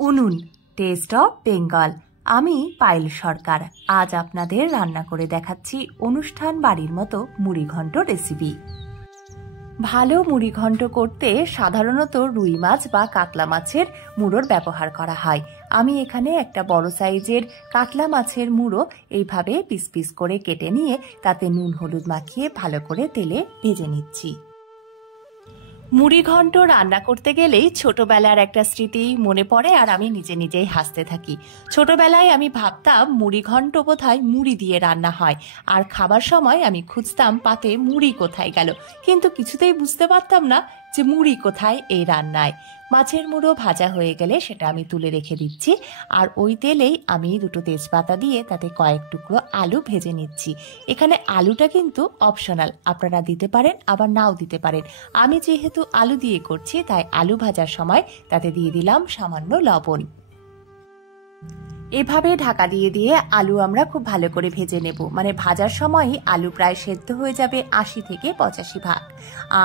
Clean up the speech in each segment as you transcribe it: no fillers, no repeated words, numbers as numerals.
উনুন test of Bengal. আমি পায়েল সরকার। আজ আপনাদের রান্না করে দেখাচ্ছি অনুষ্ঠান বাড়ির মতো মুড়িঘণ্ট রেসিপি। ভালো মুড়িঘণ্ট করতে সাধারণত রুই মাছ বা কাতলা মাছের মুড়োর ব্যবহার করা হয়। আমি এখানে একটা বড় সাইজের কাতলা মাছের মুড়ো এইভাবে পিস পিস করে কেটে নিয়ে তাতে নুন হলুদ মাখিয়ে ভালো করে তেলে ভেজে নিচ্ছি। মুড়িঘণ্ট রান্না করতে গেলেই ছোটবেলার একটা স্মৃতি মনে পড়ে, আর আমি নিজে নিজেই হাসতে থাকি। ছোটবেলায় আমি ভাবতাম মুড়িঘণ্ট বোধহয় মুড়ি দিয়ে রান্না হয়, আর খাবার সময় আমি খুঁজতাম পাতে মুড়ি কোথায় গেল, কিন্তু কিছুতেই বুঝতে পারতাম না যে মুড়ি কোথায় এই রান্নায়। মাছের মুড়ো ভাজা হয়ে গেলে সেটা আমি তুলে রেখে দিচ্ছি, আর ওই তেলেই আমি দুটো তেজপাতা দিয়ে তাতে কয়েক টুকরো আলু ভেজে নিচ্ছি। এখানে আলুটা কিন্তু অপশনাল, আপনারা দিতে পারেন আবার নাও দিতে পারেন। আমি যেহেতু আলু দিয়ে করছি তাই আলু ভাজার সময় তাতে দিয়ে দিলাম সামান্য লবণ। এভাবে ঢাকা দিয়ে দিয়ে আলু আমরা খুব ভালো করে ভেজে নেব, মানে ভাজার সময়ই আলু প্রায় সেদ্ধ হয়ে যাবে ৮০ থেকে ৮৫ ভাগ।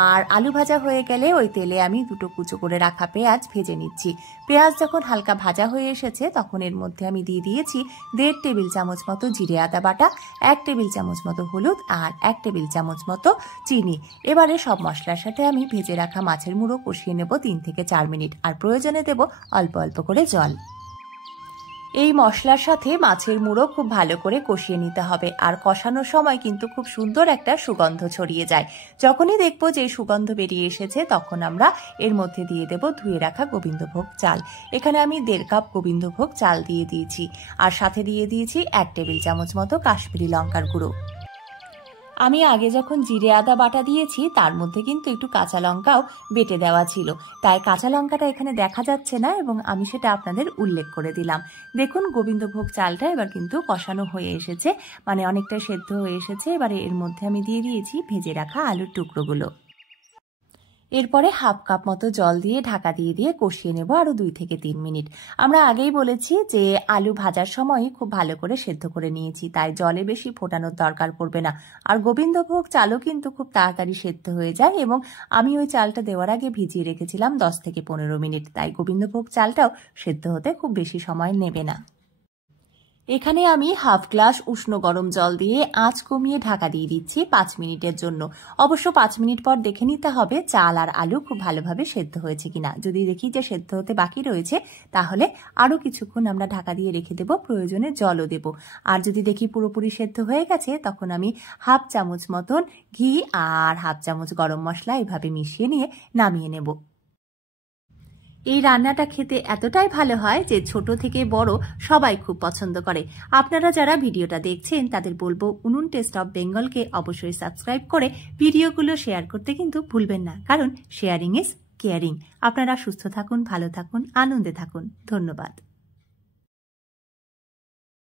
আর আলু ভাজা হয়ে গেলে ওই তেলে আমি দুটো কুচো করে রাখা পেঁয়াজ ভেজে নিচ্ছি। পেঁয়াজ যখন হালকা ভাজা হয়ে এসেছে তখন এর মধ্যে আমি দিয়ে দিয়েছি ১.৫ টেবিল চামচ মতো জিরে আদা বাটা, ১ টেবিল চামচ মতো হলুদ আর ১ টেবিল চামচ মতো চিনি। এবারে সব মশলার সাথে আমি ভেজে রাখা মাছের মুড়ো কষিয়ে নেব ৩ থেকে ৪ মিনিট, আর প্রয়োজনে দেব অল্প অল্প করে জল। এই মশলার সাথে মাছের মুড়ো খুব ভালো করে কষিয়ে নিতে হবে, আর কষানোর সময় কিন্তু খুব সুন্দর একটা সুগন্ধ ছড়িয়ে যায়। যখনই দেখবো যে সুগন্ধ বেরিয়ে এসেছে তখন আমরা এর মধ্যে দিয়ে দেব ধুয়ে রাখা গোবিন্দভোগ চাল। এখানে আমি ১.৫ কাপ গোবিন্দভোগ চাল দিয়ে দিয়েছি, আর সাথে দিয়ে দিয়েছি ১ টেবিল চামচ মতো কাশ্মীরি লঙ্কার গুঁড়ো। আমি আগে যখন জিরে আদা বাটা দিয়েছি তার মধ্যে কিন্তু একটু কাঁচা লঙ্কাও বেটে দেওয়া ছিল, তাই কাঁচা লঙ্কাটা এখানে দেখা যাচ্ছে না এবং আমি সেটা আপনাদের উল্লেখ করে দিলাম। দেখুন গোবিন্দভোগ চালটা এবার কিন্তু কষানো হয়ে এসেছে, মানে অনেকটা সেদ্ধ হয়ে এসেছে। এবারে এর মধ্যে আমি দিয়ে দিয়েছি ভেজে রাখা আলুর টুকরোগুলো। এরপরে ১/২ কাপ মতো জল দিয়ে ঢাকা দিয়ে দিয়ে কষিয়ে নেব আরো ২ থেকে ৩ মিনিট। আমরা আগেই বলেছি যে আলু ভাজার সময় খুব ভালো করে সেদ্ধ করে নিয়েছি, তাই জলে বেশি ফোটানোর দরকার পড়বে না। আর গোবিন্দভোগ চালও কিন্তু খুব তাড়াতাড়ি সেদ্ধ হয়ে যায়, এবং আমি ওই চালটা দেওয়ার আগে ভিজিয়ে রেখেছিলাম ১০ থেকে ১৫ মিনিট, তাই গোবিন্দভোগ চালটাও সেদ্ধ হতে খুব বেশি সময় নেবে না। এখানে আমি ১/২ গ্লাস উষ্ণ গরম জল দিয়ে আঁচ কমিয়ে ঢাকা দিয়ে দিচ্ছি ৫ মিনিটের জন্য। অবশ্য ৫ মিনিট পর দেখে নিতে হবে চাল আর আলু খুব ভালোভাবে সেদ্ধ হয়েছে কিনা। যদি দেখি যে সেদ্ধ হতে বাকি রয়েছে তাহলে আরো কিছুক্ষণ আমরা ঢাকা দিয়ে রেখে দেব, প্রয়োজনে জলও দেব। আর যদি দেখি পুরোপুরি সেদ্ধ হয়ে গেছে তখন আমি ১/২ চামচ মতন ঘি আর ১/২ চামচ গরম মশলা এভাবে মিশিয়ে নিয়ে নামিয়ে নেব। এই রান্নাটা খেতে এতটাই ভালো হয় যে ছোট থেকে বড় সবাই খুব পছন্দ করে। আপনারা যারা ভিডিওটা দেখছেন তাদের বলবো উনুন টেস্ট অফ বেঙ্গলকে অবশ্যই সাবস্ক্রাইব করে ভিডিওগুলো শেয়ার করতে কিন্তু ভুলবেন না, কারণ শেয়ারিং ইজ কেয়ারিং। আপনারা সুস্থ থাকুন, ভালো থাকুন, আনন্দে থাকুন। ধন্যবাদ।